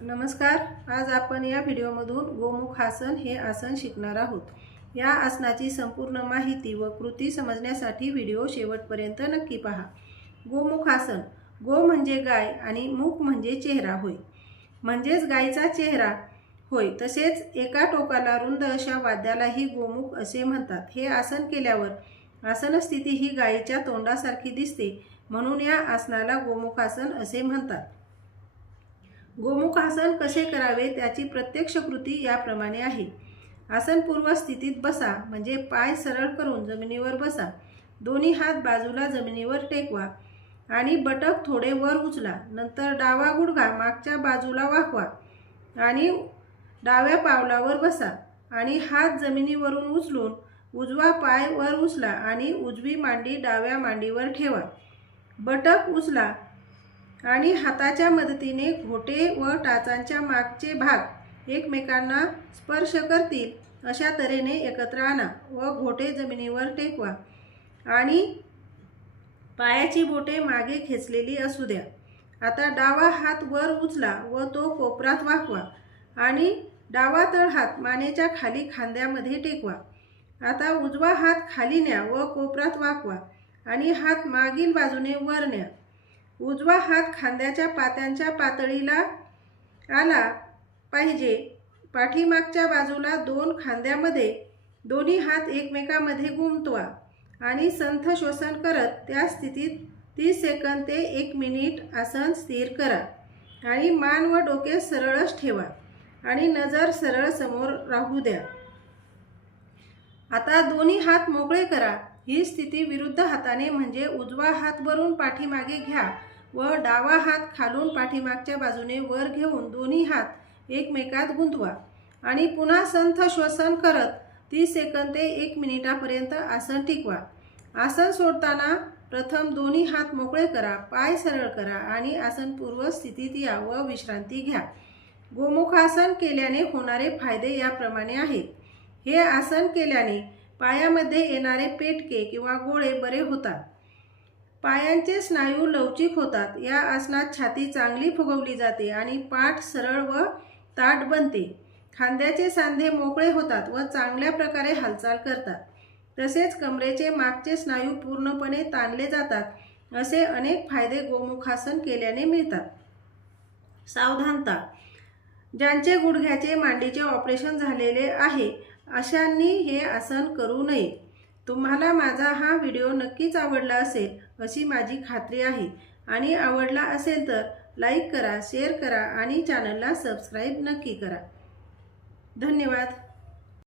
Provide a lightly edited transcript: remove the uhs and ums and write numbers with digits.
नमस्कार। आज आपण या व्हिडिओमधून गोमुख आसन हे आसन शिकणार आहोत। या आसनाची संपूर्ण माहिती व कृती समजण्यासाठी व्हिडिओ शेवटपर्यंत नक्की पहा। गोमुख आसन, गो म्हणजे गाय आणि मुख म्हणजे चेहरा होय, म्हणजेच गायचा चेहरा होय। तसेच एका टोकाला रुंद अशा वाद्यालाही गोमुख असे म्हणतात। हे आसन केल्यावर आसन स्थिती ही गायीच्या तोंडासारखी दिसते, म्हणून या आसनाला गोमुख आसन असे म्हणतात। गोमुख आसन कसे करावे त्याची प्रत्यक्ष कृती याप्रमाणे आहे। आसन पूर्व स्थितीत बसा, म्हणजे पाय सरळ करून जमिनीवर बसा। दोन्ही हात बाजूला जमिनीवर टेकवा आणि बटक थोडे वर उचला। नंतर डावा गुडघा मागच्या बाजूला वाकवा आणि डाव्या पावलावर बसा आणि हात जमिनीवरून उचलून उजवा पाय वर उचला आणि उजवी मांडी डाव्या मांडीवर ठेवा। बटक उचला आणि हाताच्या मदतीने घोटे व टाचांच्या मागचे भाग एकमेकांना स्पर्श करतील अशा तऱ्हेने एकत्र आणा व घोटे जमिनीवर टेकवा आणि पायाची बोटे मागे खेचलेली असू द्या। आता डावा हात वर उचला व तो कोपरात वाकवा आणि डावा तळहात मानेच्या खाली खांद्यामध्ये टेकवा। आता उजवा हात खाली न्या व कोपरात वाकवा आणि हात मागील बाजूने वर न्या। उजवा हात खांद्याच्या पात्यांच्या पातळीला आला पाहिजे। पाठीमागच्या बाजूला दोन खांद्यामध्ये दोन्ही हात एकमेकांमध्ये गुंतवा आणि संथ श्वसन करत त्या स्थितीत 30 सेकंद ते 1 मिनिट आसन स्थिर करा आणि मान व डोके सरळच ठेवा आणि नजर सरळ समोर राहू द्या। आता दोन्ही हात मोकळे करा। ही स्थिती विरुद्ध हाताने म्हणजे उजवा हात वरून पाठीमागे घ्या व डावा हात खालून पाठीमागच्या बाजूने वर घेऊन दोन्ही हात एकमेकात गुंतवा आणि पुन्हा संथ श्वसन करत 30 सेकंद ते 1 मिनिटापर्यंत आसन टिकवा। आसन सोडताना प्रथम दोन्ही हात मोकळे करा, पाय सरळ करा आणि आसन पूर्व स्थितीत या व विश्रांती घ्या। गोमुख आसन केल्याने होणारे फायदे याप्रमाणे आहेत। हे आसन केल्याने पायामध्ये येणारे पेटके किंवा गोळे बरे होतात। पायांचे स्नायू लवचिक होतात। या आसनात छाती चांगली फुगवली जाते आणि पाठ सरळ व ताठ बनते। खांद्याचे सांधे मोकळे होतात व चांगल्या प्रकारे हालचाल करतात। तसेच कमरेचे मागचे स्नायू पूर्णपणे ताणले जातात। असे अनेक फायदे गोमुखासन केल्याने मिळतात। सावधानता: ज्यांचे गुडघ्याचे मांडीचे ऑपरेशन झालेले आहे अशांनी हे आसन करू नये। तुम्हाला माझा हा व्हिडिओ नक्कीच आवडला असेल अशी माझी खात्री आहे आणि आवडला असेल तर लाईक करा, शेअर करा आणि चॅनलला सबस्क्राईब नक्की करा। धन्यवाद।